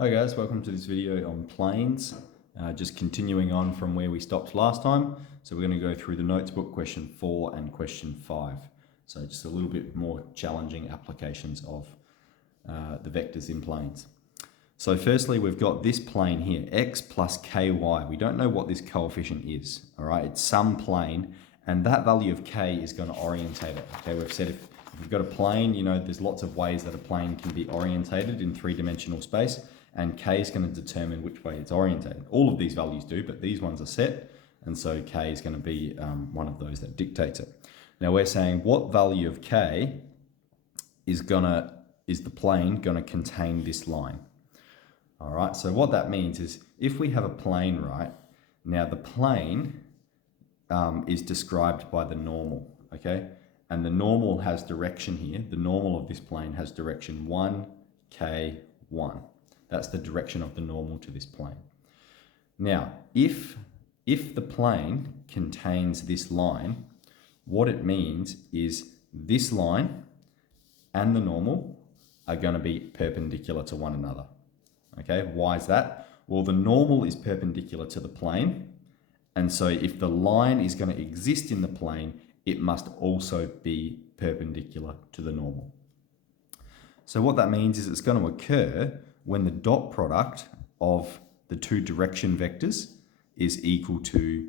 Hi guys, welcome to this video on planes. Just continuing on from where we stopped last time. So we're going to go through the notebook question 4 and question 5. So just a little bit more challenging applications of the vectors in planes. So firstly, we've got this plane here, x plus ky. We don't know what this coefficient is, all right? It's some plane, and that value of k is going to orientate it. Okay, we've said if you've got a plane, you know, there's lots of ways that a plane can be orientated in three-dimensional space, and k is going to determine which way it's orientated. All of these values do, but these ones are set, and so k is going to be one of those that dictates it. Now we're saying what value of k is the plane going to contain this line? All right, so what that means is if we have a plane, right, now the plane is described by the normal, okay? And the normal has direction here. The normal of this plane has direction 1, k, 1. That's the direction of the normal to this plane. Now, if the plane contains this line, what it means is this line and the normal are going to be perpendicular to one another. Okay, why is that? Well, the normal is perpendicular to the plane, and so if the line is going to exist in the plane, it must also be perpendicular to the normal. So what that means is it's going to occur when the dot product of the two direction vectors is equal to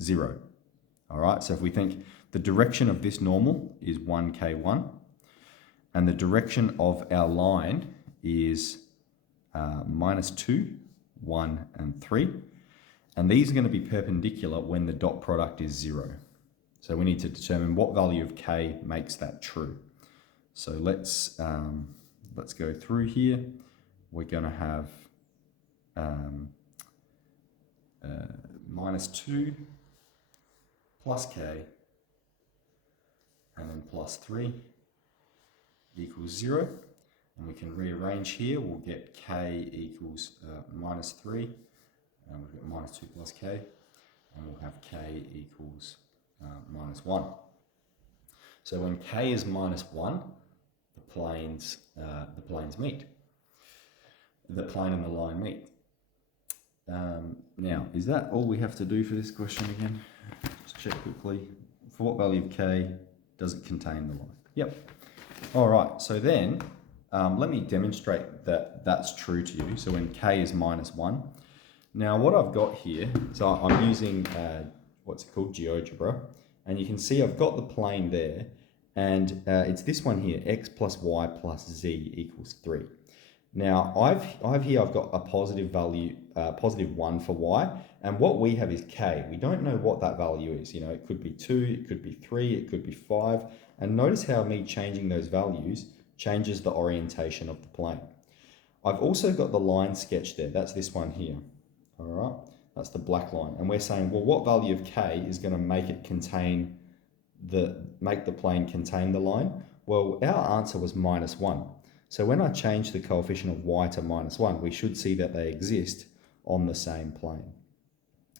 0. All right, so if we think the direction of this normal is 1k1, and the direction of our line is -2, 1, and 3. And these are going to be perpendicular when the dot product is 0. So we need to determine what value of k makes that true. So let's go through here. We're going to have -2 plus k and then +3 equals 0. And we can rearrange here. We'll get k equals -3, and we've got -2 plus k, and we'll have k equals -1. So when k is -1, the planes meet. The plane and the line meet. Now, is that all we have to do for this question again? Just check quickly. For what value of k does it contain the line? Yep. All right. So then. Let me demonstrate that that's true to you. So when k is -1. Now what I've got here, so I'm using, what's it called, Geogebra. And you can see I've got the plane there. And it's this one here, x plus y plus z equals 3. Now I've got a positive value, +1 for y. And what we have is k. We don't know what that value is. You know, it could be 2, it could be 3, it could be 5. And notice how me changing those values changes the orientation of the plane. I've also got the line sketched there. That's this one here. All right, that's the black line. And we're saying, well, what value of k is going to make the plane contain the line? Well, our answer was -1. So when I change the coefficient of y to -1, we should see that they exist on the same plane.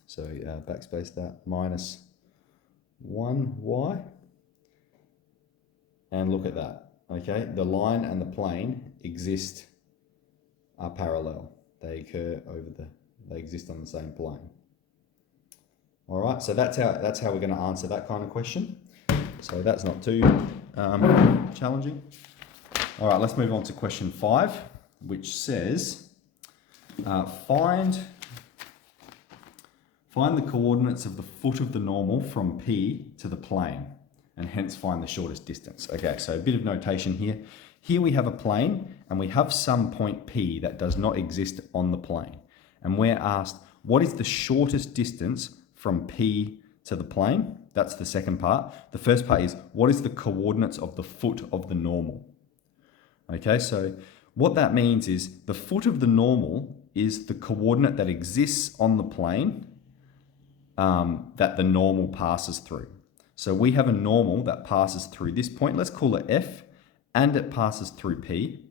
So backspace that, -1y. And look at that. Okay, the line and the plane are parallel. They exist on the same plane. All right, so that's how we're going to answer that kind of question. So that's not too challenging. All right, let's move on to question 5, which says, find the coordinates of the foot of the normal from P to the plane, and hence find the shortest distance. Okay, so a bit of notation here. Here we have a plane, and we have some point P that does not exist on the plane. And we're asked, what is the shortest distance from P to the plane? That's the second part. The first part is, what is the coordinates of the foot of the normal? Okay, so what that means is the foot of the normal is the coordinate that exists on the plane that the normal passes through. So we have a normal that passes through this point. Let's call it F, and it passes through P,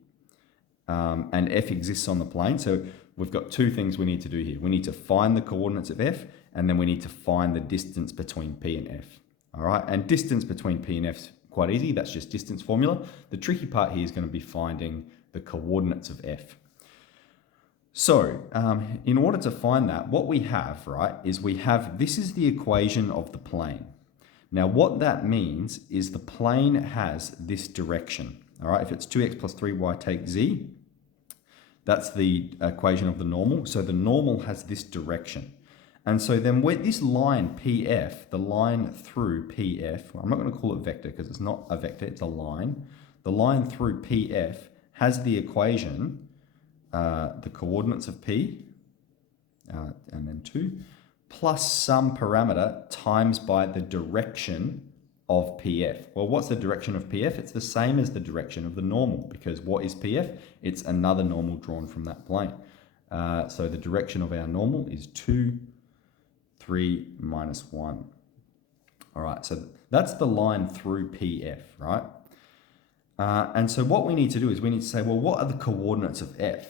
and F exists on the plane. So we've got two things we need to do here. We need to find the coordinates of F, and then we need to find the distance between P and F. All right, and distance between P and F is quite easy. That's just distance formula. The tricky part here is going to be finding the coordinates of F. So in order to find that, what we have, right, is this is the equation of the plane. Now, what that means is the plane has this direction. All right, if it's 2x plus 3y take z, that's the equation of the normal. So the normal has this direction. And so then this line PF, the line through PF, well, I'm not going to call it vector because it's not a vector, it's a line. The line through PF has the equation, the coordinates of P, and then 2, plus some parameter times by the direction of PF. Well, what's the direction of PF? It's the same as the direction of the normal, because what is PF? It's another normal drawn from that plane. So the direction of our normal is 2, 3, minus 1. All right, so that's the line through PF, right? And so what we need to do is we need to say, well, what are the coordinates of F?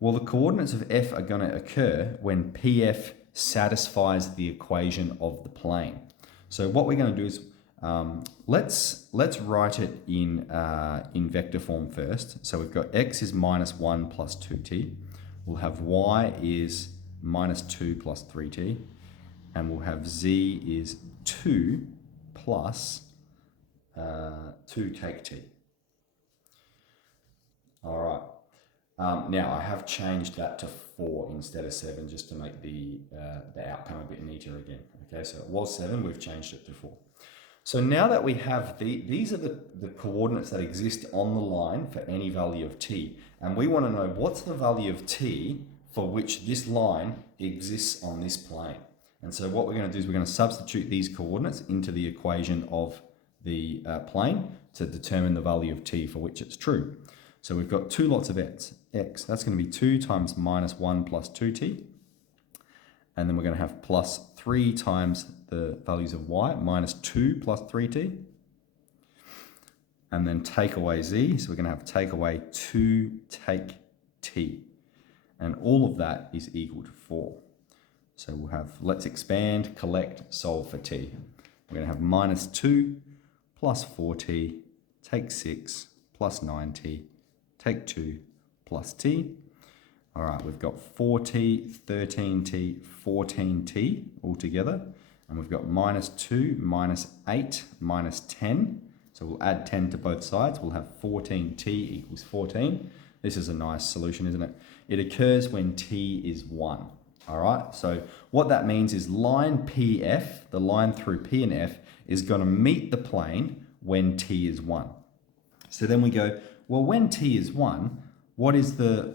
Well, the coordinates of F are going to occur when PF satisfies the equation of the plane. So what we're going to do is let's write it in vector form first. So we've got x is minus 1 plus 2t. We'll have y is minus 2 plus 3t. And we'll have z is 2 plus 2 take t. All right. Now, I have changed that to 4 instead of 7 just to make the outcome a bit neater again. Okay, so it was 7, we've changed it to 4. So now that we have these are the coordinates that exist on the line for any value of t, and we want to know what's the value of t for which this line exists on this plane. And so what we're going to do is we're going to substitute these coordinates into the equation of the plane to determine the value of t for which it's true. So we've got two lots of x. That's going to be 2 times minus 1 plus 2t. And then we're going to have plus 3 times the values of y, minus 2 plus 3t. And then take away z. So we're going to have take away 2 take t. And all of that is equal to 4. So we'll have, let's expand, collect, solve for t. We're going to have minus 2 plus 4t, take 6, plus 9t, take 2, plus t. All right, we've got 4t, 13t, 14t all together. And we've got minus 2, minus 8, minus 10. So we'll add 10 to both sides. We'll have 14t equals 14. This is a nice solution, isn't it? It occurs when t is 1. All right, so what that means is line PF, the line through P and F, is going to meet the plane when t is 1. So then we go, well, when t is 1, what is the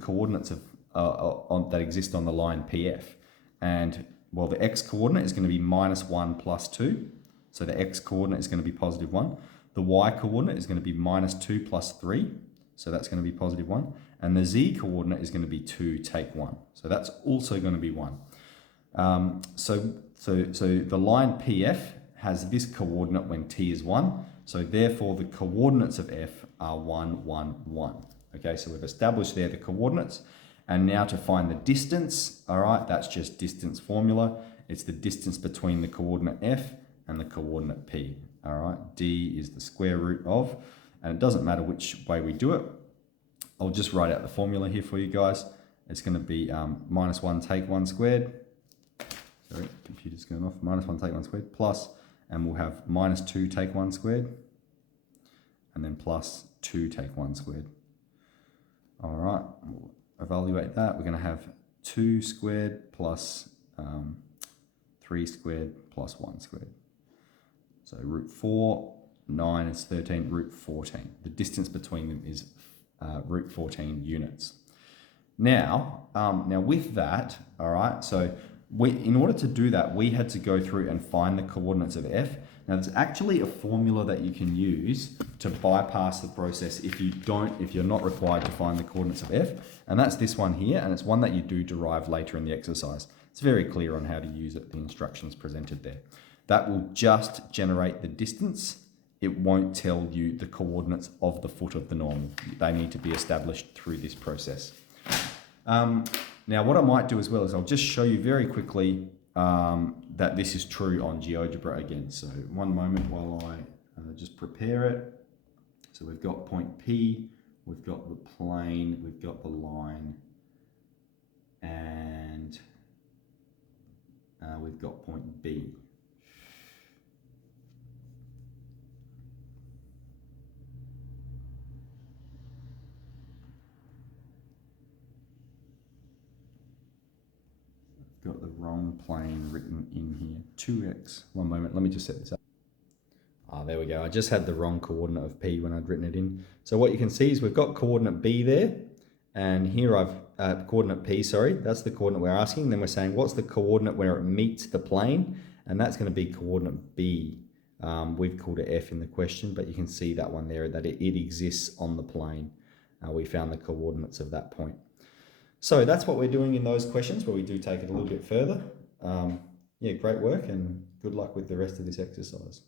coordinates of that exist on the line PF? And well, the x coordinate is going to be minus 1 plus 2. So the x coordinate is going to be positive 1. The y coordinate is going to be minus 2 plus 3. So that's going to be positive 1. And the z coordinate is going to be 2 take 1. So that's also going to be 1. So the line PF has this coordinate when t is 1. So therefore the coordinates of f are 1, 1, 1. Okay, so we've established there the coordinates. And now to find the distance, all right, that's just distance formula. It's the distance between the coordinate f and the coordinate p. All right, d is the square root of, and it doesn't matter which way we do it. I'll just write out the formula here for you guys. It's going to be minus 1 take 1 squared. Sorry, computer's going off. Minus 1 take 1 squared plus, and we'll have minus 2 take 1 squared. And then plus 2 take 1 squared. All right, we'll evaluate that. We're going to have 2 squared plus 3 squared plus 1 squared. So root 4, 9 is 13, root 14. The distance between them is root 14 units. Now with that, all right, so in order to do that, we had to go through and find the coordinates of f. Now there's actually a formula that you can use to bypass the process if you're not required to find the coordinates of f, and that's this one here, and it's one that you do derive later in the exercise. It's very clear on how to use it, the instructions presented there. That will just generate the distance. It won't tell you the coordinates of the foot of the normal. They need to be established through this process. Now what I might do as well is I'll just show you very quickly that this is true on Geogebra again. So one moment while I just prepare it. So we've got point P, we've got the plane, we've got the line, we've got point B. Got the wrong plane written in here. 2x. One moment, let me just set this up. There we go. I just had the wrong coordinate of P when I'd written it in. So what you can see is we've got coordinate B there, and here I've coordinate P, sorry, that's the coordinate we're asking. Then we're saying what's the coordinate where it meets the plane, and that's going to be coordinate B. We've called it F in the question, but you can see that one there, that it exists on the plane. We found the coordinates of that point. So that's what we're doing in those questions where we do take it a little bit further. Yeah, great work and good luck with the rest of this exercise.